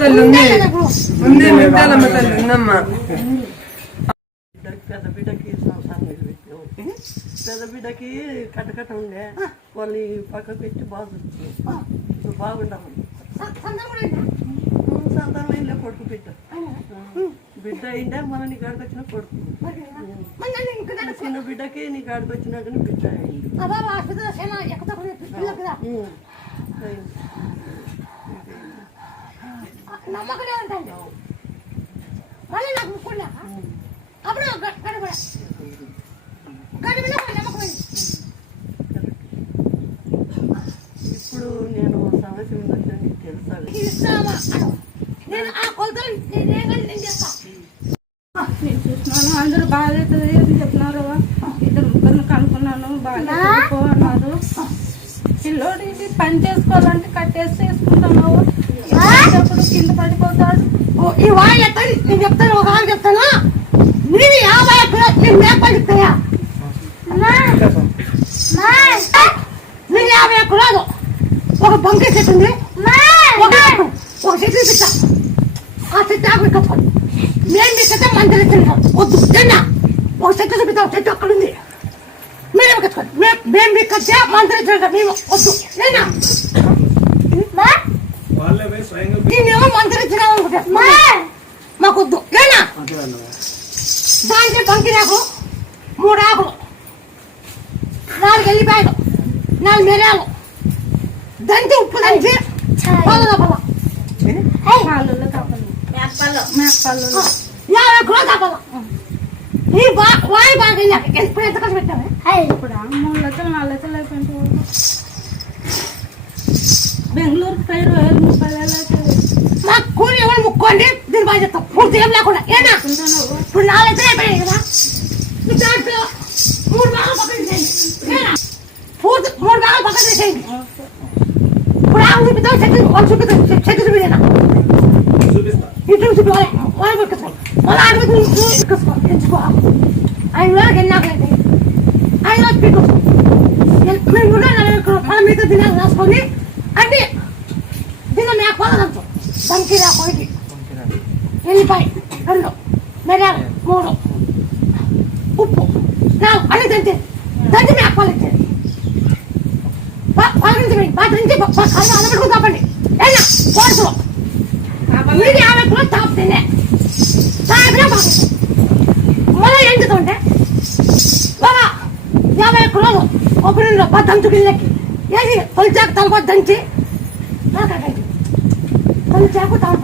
తల్లి ఉంది ఉంది మిగతాలమ్మ తల్లి ఉందమ్మా. పెద్ద బిడ్డకి సంసారం పెట్టాము. పెద్ద బిడ్డకి కట్టకట్ట ఉండే వాళ్ళు పక్కకు పెట్టి బాగుండవు. సంతానం అయిందే కొడుకు బిడ్డ అయిందే మన నీ కాడికి వచ్చిన కొడుకు. చిన్న బిడ్డకి నీ కాడికి వచ్చినాక బిడ్డ అయింది. ఇప్పుడు నేను సమస్య ఉందని నీకు తెలుసా? నేను చూసినాను, అందరూ బాగాలేదు చెప్తున్నారు. ఇద్దరు ముగ్గురిని కనుక్కున్నాను, బాగాలేదు అన్నారు. పిల్లోడికి పని చేసుకోవాలంటే కట్టేసి వేసుకుంటున్నావు, కింద పడిపోతాడు. ఈ వాళ్ళు నేను చెప్తాను, ఒక ఆమె చెప్తాను. నేను 50 ఎకరాలు నేను మేపడిపోయా. నేను 50 ఎకరాలు ఒక బంకే చెట్టు ఉంది, ఒక చెట్టు పిట్ట. ఆ చెట్టు ఆకులు కప్పుకోండి. మేము మీ చెట్టు మందిరం తింటాం వద్దు తిన్నా. ఒక చెట్టు చూపిస్తాం, చెట్టు అక్కడ ఉంది, మేము కట్టుకోండి. మేము మీ కట్టే మందిరం తింటాం, మేము వద్దు తిన్నా. నేనేమో మందిరం తినాలనుకుంటా, మాకు వద్దు లేనా. దాంట్లో బంకి ఆకు 3 ఆకులు, 4 ఎల్లిపాయలు, 4 మిరియాలు దంచి ఉప్పు దంచి పళ్ళ 50 కిలో తప్పదు. ఈ వాయి బాగా ఎప్పుడు ఎంత ఖర్చు పెట్టాము? ఇప్పుడు 3 లక్షలు 4 లక్షలు అయిపోయింది. బెంగళూరు 30,000 అవుతుంది. మాకు కూలి ఎవరు ముక్కోండి, దీని బాగా చెప్తాం పూర్తి ఏం లేకుండా. ఏనా ఇప్పుడు 4 లక్షలు అయిపోయాయి కదా, 3 భాగాలు పక్కన చేయండి. పూర్తి 3 భాగాలు పక్కన చేసేయండి. ఇప్పుడు ఆకు చూపిస్తాం, చెట్టు వాళ్ళు చూపిస్తాం, చెట్టు చూపిదేనా ఇటు చూపించాలి. వాళ్ళు పెట్టుకోవాలి, వాళ్ళు ఆడు ఎంచుకో. 5 వేలకు ఎన్ని ఆకులు అయితే 5 వేలకు పీకు. మేము కూడా 40 పొలం మీద తినాలి రాసుకొని అంటే దీనిలో మేకపోదాం. బంకీరా ఒకటి, ఎల్లిపాయ 2, మిరియాలు 3, ఉప్పు 4 అన్ని దంచి దంచి మేకపోవాలి. పలకరించండి, పాత్రించి తప్పండి. అయినా కోర్సులో మీరు 50 కిలోలు తాపు తినే మళ్ళీ ఎంచుతుంటే బాబా 50 కిలోలు కొబ్బరి దంచు గిల్లెక్కి వేసి తొలిచాకు తలపా దంచి తొలిచాకు తలపా